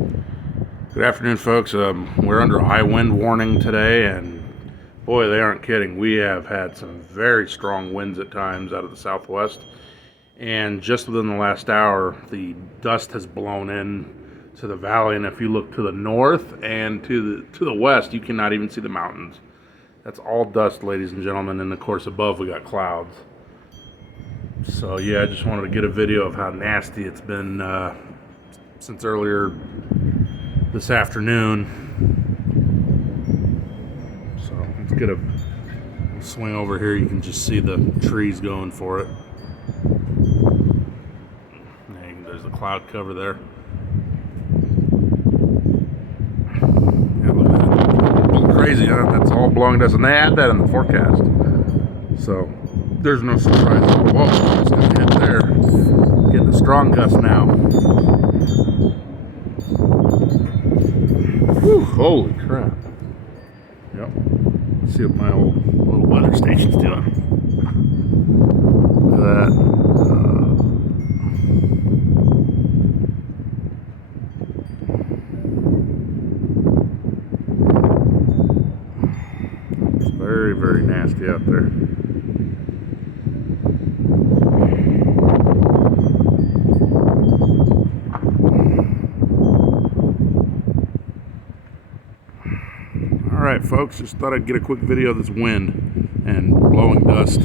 Good afternoon, folks. We're under a high wind warning today, and boy, they aren't kidding. We have had some very strong winds at times out of the southwest, and just within the last hour, the dust has blown in to the valley. And if you look to the north and to the west, you cannot even see the mountains. That's all dust, ladies and gentlemen. And of course, above we got clouds. So yeah, I just wanted to get a video of how nasty it's been since earlier this afternoon. So let's get a swing over here. You can just see the trees going for it. There's the cloud cover there. Yeah, look at that. A little crazy, huh? That's all blowing dust, and they had that in the forecast. So there's no surprise. Whoa, it's gonna hit there. Getting a strong gust now. Whew, holy crap. Yep. Let's see what my old little weather station's doing. Look at that. It's very, very nasty out there. Alright folks, just thought I'd get a quick video of this wind and blowing dust